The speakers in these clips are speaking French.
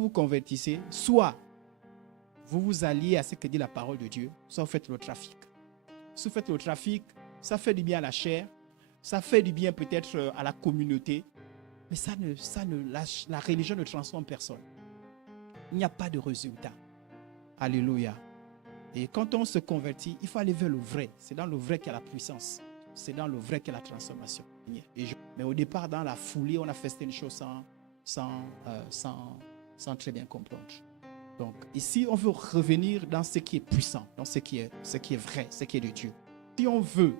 Vous vous convertissez, soit vous vous alliez à ce que dit la parole de Dieu, soit vous faites le trafic. Si vous faites le trafic, ça fait du bien à la chair, ça fait du bien peut-être à la communauté, mais la religion ne transforme personne. Il n'y a pas de résultat. Alléluia. Et quand on se convertit, il faut aller vers le vrai. C'est dans le vrai qu'il y a la puissance. C'est dans le vrai qu'il y a la transformation. Mais au départ, dans la foulée, on a fait certaines choses sans très bien comprendre. Donc ici, on veut revenir dans ce qui est puissant, dans ce qui est vrai, ce qui est de Dieu. Si on veut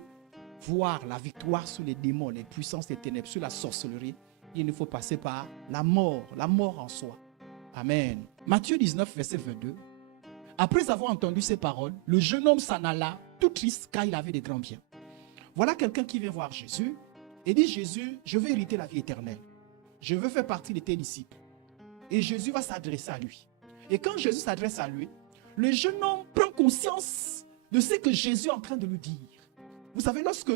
voir la victoire sur les démons, les puissances des ténèbres, sur la sorcellerie, il nous faut passer par la mort en soi. Amen. Matthieu 19, verset 22. Après avoir entendu ces paroles, le jeune homme s'en alla, tout triste, car il avait des grands biens. Voilà quelqu'un qui vient voir Jésus et dit, Jésus, je veux hériter la vie éternelle. Je veux faire partie de tes disciples. Et Jésus va s'adresser à lui. Et quand Jésus s'adresse à lui, le jeune homme prend conscience de ce que Jésus est en train de lui dire. Vous savez, lorsque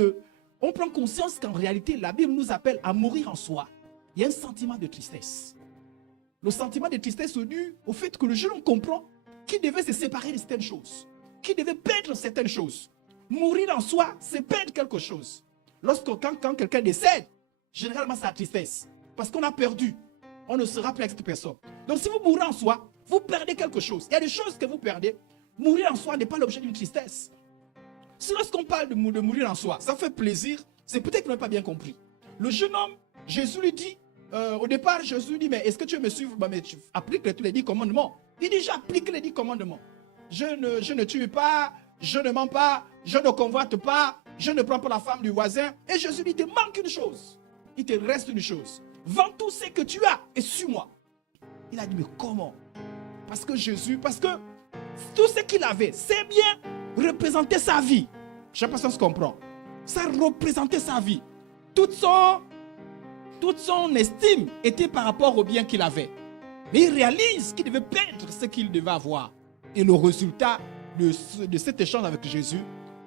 on prend conscience qu'en réalité, la Bible nous appelle à mourir en soi, il y a un sentiment de tristesse. Le sentiment de tristesse est dû au fait que le jeune homme comprend qu'il devait se séparer de certaines choses, qu'il devait perdre certaines choses. Mourir en soi, c'est perdre quelque chose. Quand quelqu'un décède, généralement c'est la tristesse. Parce qu'on a perdu. On ne sera plus avec cette personne. Donc si vous mourrez en soi, vous perdez quelque chose. Il y a des choses que vous perdez. Mourir en soi n'est pas l'objet d'une tristesse. Si lorsqu'on parle de mourir en soi, ça fait plaisir, c'est peut-être que vous n'avez pas bien compris. Le jeune homme, Jésus lui dit, au départ, Jésus lui dit, mais est-ce que tu veux me suivre? Mais tu appliques tous les 10 commandements. Il dit, j'applique les 10 commandements. Je ne tue pas, je ne mens pas, je ne convoite pas, je ne prends pas la femme du voisin. Et Jésus lui dit, il te manque une chose. Il te reste une chose. Vends tout ce que tu as et suis-moi. Il a dit, mais comment? Parce que tout ce qu'il avait, c'est bien représenter sa vie. Je ne sais pas si on se comprend. Ça représentait sa vie. Toute son estime était par rapport au bien qu'il avait. Mais il réalise qu'il devait perdre ce qu'il devait avoir. Et le résultat de cet échange avec Jésus,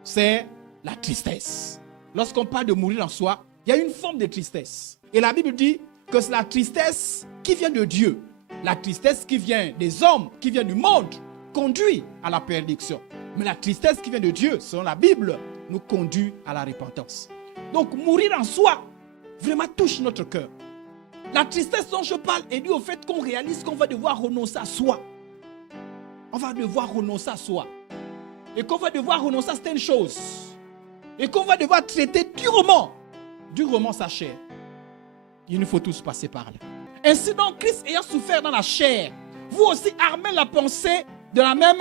c'est la tristesse. Lorsqu'on parle de mourir en soi, il y a une forme de tristesse. Et la Bible dit que c'est la tristesse qui vient de Dieu. La tristesse qui vient des hommes, qui vient du monde, conduit à la perdition. Mais la tristesse qui vient de Dieu, selon la Bible, nous conduit à la repentance. Donc mourir en soi, vraiment touche notre cœur. La tristesse dont je parle est due au fait qu'on réalise qu'on va devoir renoncer à soi. On va devoir renoncer à soi. Et qu'on va devoir renoncer à certaines choses. Et qu'on va devoir traiter durement sa chair. Il nous faut tous passer par là. Ainsi donc, Christ ayant souffert dans la chair, vous aussi armez la pensée de la même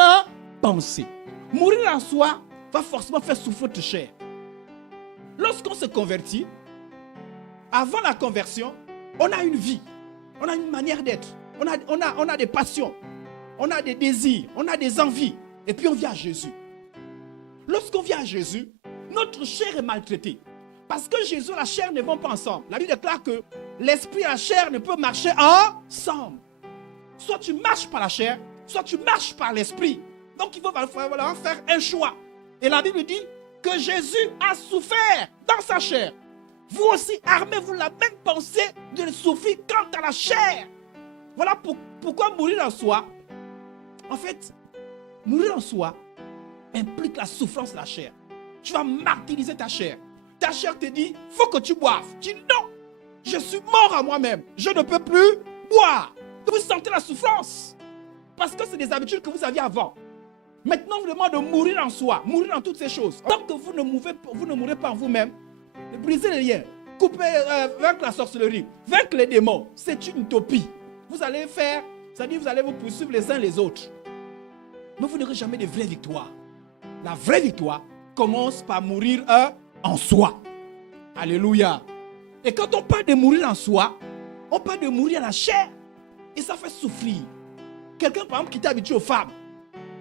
pensée. Mourir en soi va forcément faire souffrir votre chair. Lorsqu'on se convertit, avant la conversion, on a une vie, on a une manière d'être, on a des passions, on a des désirs, on a des envies, et puis on vient à Jésus. Lorsqu'on vient à Jésus, notre chair est maltraitée. Parce que Jésus et la chair ne vont pas ensemble. La Bible déclare que l'esprit et la chair ne peuvent marcher ensemble. Soit tu marches par la chair, soit tu marches par l'esprit. Donc il faut falloir faire un choix. Et la Bible dit que Jésus a souffert dans sa chair. Vous aussi, armez-vous la même pensée de souffrir quant à la chair. Voilà pourquoi mourir en soi. En fait, mourir en soi implique la souffrance de la chair. Tu vas martyriser ta chair. Ta chair te dit, il faut que tu boives. Tu dis non, je suis mort à moi-même. Je ne peux plus boire. Vous sentez la souffrance. Parce que c'est des habitudes que vous aviez avant. Maintenant, vous demandez de mourir en soi, mourir dans toutes ces choses. Tant que vous ne mourrez pas en vous-même, brisez les liens, vaincre la sorcellerie, vaincre les démons, c'est une utopie. Vous allez faire, c'est-à-dire vous allez vous poursuivre les uns les autres. Mais vous n'aurez jamais de vraie victoire. La vraie victoire commence par mourir en soi. Alléluia. Et quand on parle de mourir en soi, on parle de mourir à la chair. Et ça fait souffrir. Quelqu'un, par exemple, qui t'est habitué aux femmes.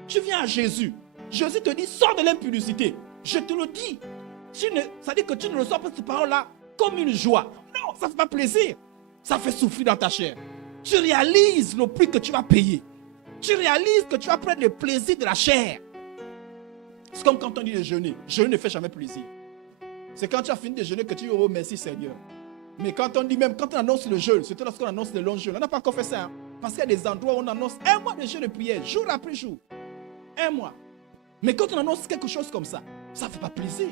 Tu viens à Jésus. Jésus te dit, sors de l'impudicité. Je te le dis. Ça dit que tu ne reçois pas cette parole-là comme une joie. Non, ça ne fait pas plaisir. Ça fait souffrir dans ta chair. Tu réalises le prix que tu vas payer. Tu réalises que tu vas prendre le plaisir de la chair. C'est comme quand on dit de jeûner. Jeûner ne fait jamais plaisir. C'est quand tu as fini de jeûner que tu dis, oh merci Seigneur. Mais quand on dit même, quand on annonce le jeûne, surtout lorsqu'on annonce le long jeûne, on n'a pas encore fait ça. Hein? Parce qu'il y a des endroits où on annonce 1 mois de jeûne de prière, jour après jour. 1 mois. Mais quand on annonce quelque chose comme ça ne fait pas plaisir.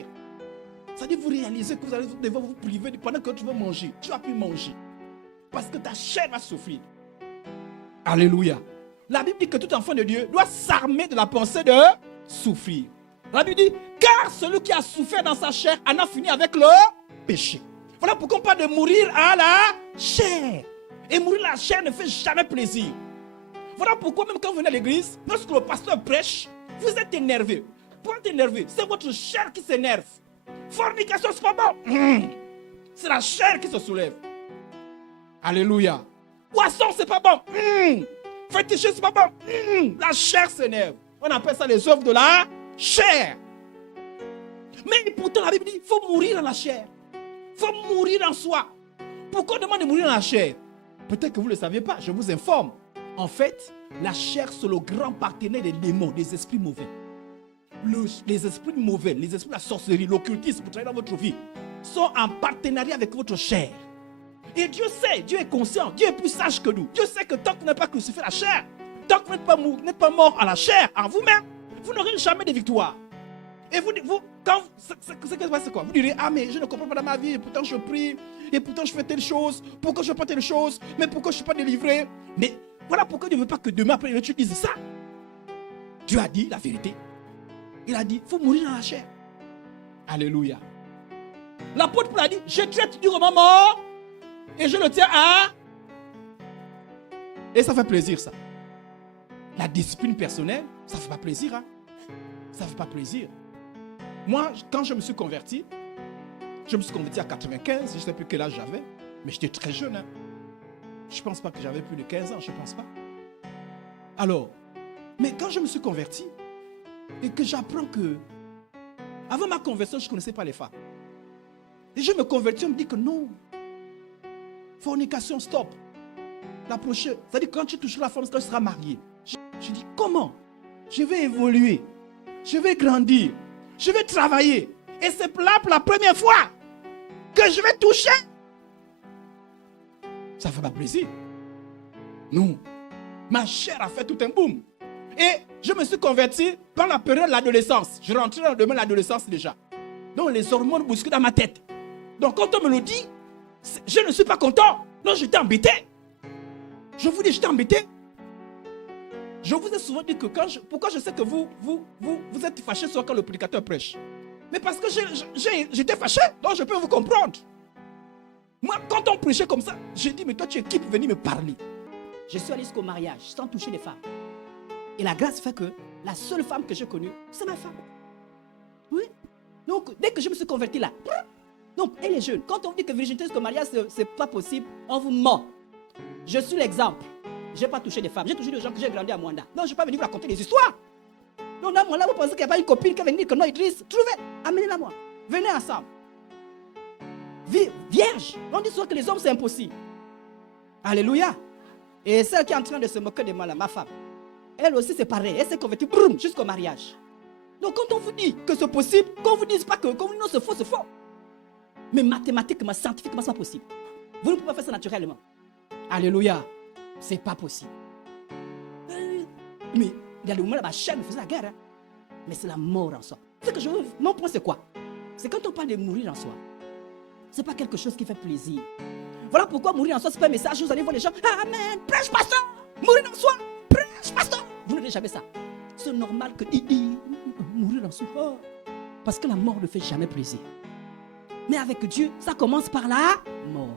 Ça dit, vous réalisez que vous allez devoir vous priver pendant que tu veux manger. Tu vas plus manger. Parce que ta chair va souffrir. Alléluia. La Bible dit que tout enfant de Dieu doit s'armer de la pensée de souffrir. La Bible dit, car celui qui a souffert dans sa chair en a fini avec le péché. Voilà pourquoi on parle de mourir à la chair. Et mourir à la chair ne fait jamais plaisir. Voilà pourquoi même quand vous venez à l'église, lorsque le pasteur prêche, vous êtes énervé. Pourquoi vous êtes énervé? C'est votre chair qui s'énerve. Fornication, c'est pas bon. C'est la chair qui se soulève. Alléluia. Poisson, c'est pas bon. Fétiche, c'est pas bon. La chair s'énerve. On appelle ça les œuvres de la chair. Mais pourtant, la Bible dit qu'il faut mourir dans la chair. Il faut mourir en soi. Pourquoi on demande de mourir dans la chair? Peut-être que vous ne le saviez pas, je vous informe. En fait, la chair, c'est le grand partenaire des démons, des esprits mauvais. Les esprits mauvais, les esprits de la sorcellerie, l'occultisme, pour travailler dans votre vie, sont en partenariat avec votre chair. Et Dieu sait, Dieu est conscient, Dieu est plus sage que nous. Dieu sait que tant que vous n'avez pas crucifié la chair, tant que vous n'êtes pas mort à la chair, en vous-même, vous n'aurez jamais de victoire. Et vous quand ce qui se passe, c'est quoi? Vous direz, ah mais je ne comprends pas dans ma vie, et pourtant je prie, et pourtant je fais telle chose, pourquoi je ne fais pas telle chose, mais pourquoi je ne suis pas délivré? Mais voilà pourquoi Dieu ne veut pas que demain après tu dises ça. Dieu a dit la vérité. Il a dit, il faut mourir dans la chair. Alléluia. L'apôtre Paul a dit, je traite durement mort, et je le tiens à... Et ça fait plaisir ça. La discipline personnelle, ça ne fait pas plaisir. Hein? Ça ne fait pas plaisir. Moi, quand je me suis converti à 95, je ne sais plus quel âge j'avais, mais j'étais très jeune. Hein? Je ne pense pas que j'avais plus de 15 ans, je ne pense pas. Alors, mais quand je me suis converti, et que j'apprends que, avant ma conversion, je ne connaissais pas les femmes. Et je me convertis, on me dit que non. Fornication, stop. L'approcher, c'est-à-dire quand tu touches la femme, quand tu seras marié. Je dis, comment? Je vais évoluer. Je vais grandir. Je vais travailler. Et c'est là pour la première fois que je vais toucher. Ça ne fait pas plaisir. Non. Ma chair a fait tout un boom. Et je me suis converti pendant la période de l'adolescence. Je rentrais dans le domaine de l'adolescence déjà. Donc les hormones bousculent dans ma tête. Donc quand on me le dit, je ne suis pas content. Non, j'étais embêté. Je vous dis, j'étais embêté. Je vous ai souvent dit que pourquoi je sais que vous êtes fâché soit quand le prédicateur prêche. Mais parce que j'étais fâché, donc je peux vous comprendre. Moi, quand on prêchait comme ça, j'ai dit, mais toi tu es qui pour venir me parler? Je suis allé jusqu'au mariage sans toucher les femmes. Et la grâce fait que la seule femme que j'ai connue, c'est ma femme. Oui. Donc, dès que je me suis converti là, donc, et les jeunes, quand on dit que virginité jusqu'au mariage, c'est pas possible, on vous ment. Je suis l'exemple. Je n'ai pas touché des femmes. J'ai touché des gens que j'ai grandi à Mwanda. Non, je ne vais pas venir vous raconter des histoires. Non, là, moi, là, vous pensez qu'il n'y a pas une copine qui va venir dire que non, Idriss, trouvez, amenez-la moi. Venez ensemble. Vierge. On dit souvent que les hommes, c'est impossible. Alléluia. Et celle qui est en train de se moquer de moi, là, ma femme, elle aussi, c'est pareil. Elle s'est convertie jusqu'au mariage. Donc, quand on vous dit que c'est possible, qu'on ne vous dise pas que quand vous dites non, c'est faux, c'est faux. Mais mathématiquement, scientifiquement, ce n'est pas possible. Vous ne pouvez pas faire ça naturellement. Alléluia. C'est pas possible. Mais il y a des moments où ma chair me faisait la guerre. Hein. Mais c'est la mort en soi. Mon point, c'est quoi? C'est quand on parle de mourir en soi. Ce n'est pas quelque chose qui fait plaisir. Voilà pourquoi mourir en soi, ce n'est pas un message. Vous allez voir les gens. Amen. Prêche, pasteur. Mourir en soi. Prêche, pasteur. Vous ne direz jamais ça. C'est normal que mourir en soi. Oh. Parce que la mort ne fait jamais plaisir. Mais avec Dieu, ça commence par la mort.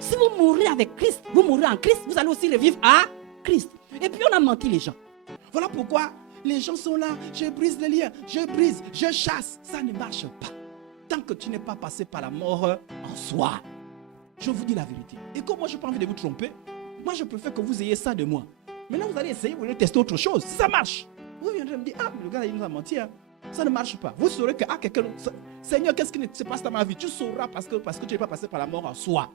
Si vous mourrez avec Christ, vous mourrez en Christ, vous allez aussi revivre à Christ. Et puis on a menti les gens. Voilà pourquoi les gens sont là, je brise les liens, je brise, je chasse. Ça ne marche pas. Tant que tu n'es pas passé par la mort en soi. Je vous dis la vérité. Et comme moi je n'ai pas envie de vous tromper, moi je préfère que vous ayez ça de moi. Maintenant vous allez essayer, vous allez tester autre chose. Si ça marche, vous viendrez me dire, ah le gars il nous a menti. Hein. Ça ne marche pas. Vous saurez que quelqu'un, Seigneur, qu'est-ce qui se passe dans ma vie? Tu sauras parce que tu n'es pas passé par la mort en soi.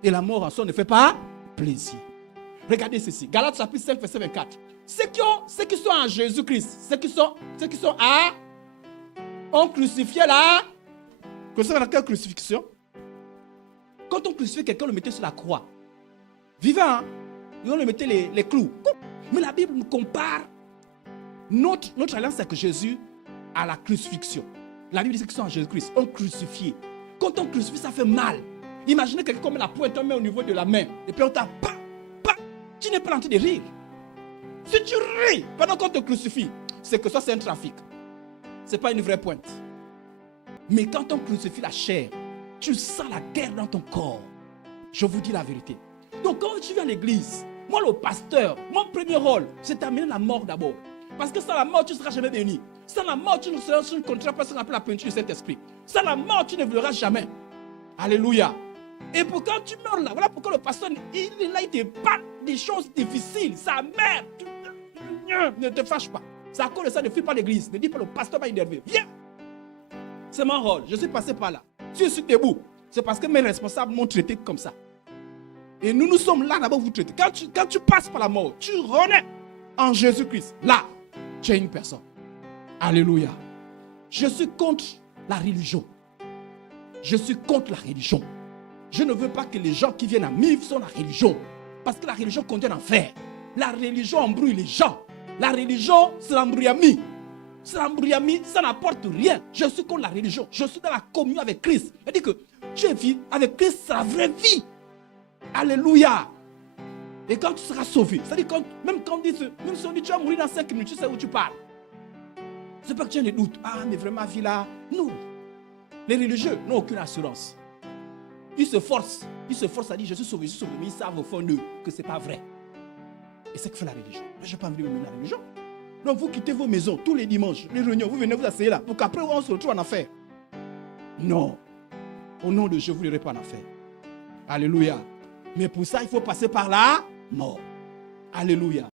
Et la mort en soi ne fait pas plaisir. Regardez ceci. Galates chapitre 5, verset 24. Ceux qui sont en Jésus-Christ, ceux qui sont ont crucifié là. Vous savez dans quelle crucifixion? Quand on crucifiait quelqu'un, on le mettait sur la croix. Vivant, hein? Et on le mettait les clous. Mais la Bible nous compare notre alliance avec Jésus à la crucifixion. La Bible dit que c'est en Jésus-Christ, on crucifie. Quand on crucifie, ça fait mal. Imaginez quelqu'un comme la pointe, on met au niveau de la main. Et puis on tape, tu n'es pas en train de rire. Si tu ris pendant qu'on te crucifie, c'est que ça c'est un trafic. Ce n'est pas une vraie pointe. Mais quand on crucifie la chair, tu sens la guerre dans ton corps. Je vous dis la vérité. Donc quand tu viens à l'église, moi le pasteur, mon premier rôle, c'est d'amener la mort d'abord. Parce que sans la mort, tu ne seras jamais béni. Sans la mort, tu ne connaîtras pas ce qu'on appelle la peinture de Saint-Esprit. Sans la mort, tu ne verras jamais. Alléluia. Et pour quand tu meurs là, voilà pourquoi le pasteur, il est là, il te parle des choses difficiles. Sa mère, ne te fâche pas. C'est à cause de ça, ne fuis pas l'église. Ne dis pas le pasteur va énerver. Viens. C'est mon rôle. Je suis passé par là. Si je suis debout, c'est parce que mes responsables m'ont traité comme ça. Et nous sommes là d'abord vous traiter. Quand tu passes par la mort, tu renais en Jésus-Christ. Là, tu es une personne. Alléluia. Je suis contre la religion. Je suis contre la religion. Je ne veux pas que les gens qui viennent à MIF soient la religion. Parce que la religion conduit en enfer. La religion embrouille les gens. La religion, c'est l'embrouillamie. C'est l'embrouillamie, ça n'apporte rien. Je suis contre la religion. Je suis dans la communion avec Christ. C'est-à-dire que tu es vie avec Christ, c'est la vraie vie. Alléluia. Et quand tu seras sauvé, c'est-à-dire même quand on dit tu vas mourir dans 5 minutes, tu sais où tu parles. C'est pas que tu as des doutes. Ah, mais vraiment, vie là. Non. Les religieux n'ont aucune assurance. Ils se forcent à dire je suis sauvé, mais ils savent au fond d'eux que ce n'est pas vrai. Et c'est que fait la religion. Je n'ai pas envie de mener la religion. Donc vous quittez vos maisons tous les dimanches, les réunions, vous venez vous asseoir là, pour qu'après on se retrouve en affaire. Non. Au nom de Dieu, vous n'irez pas en affaire. Alléluia. Mais pour ça, il faut passer par la mort. Alléluia.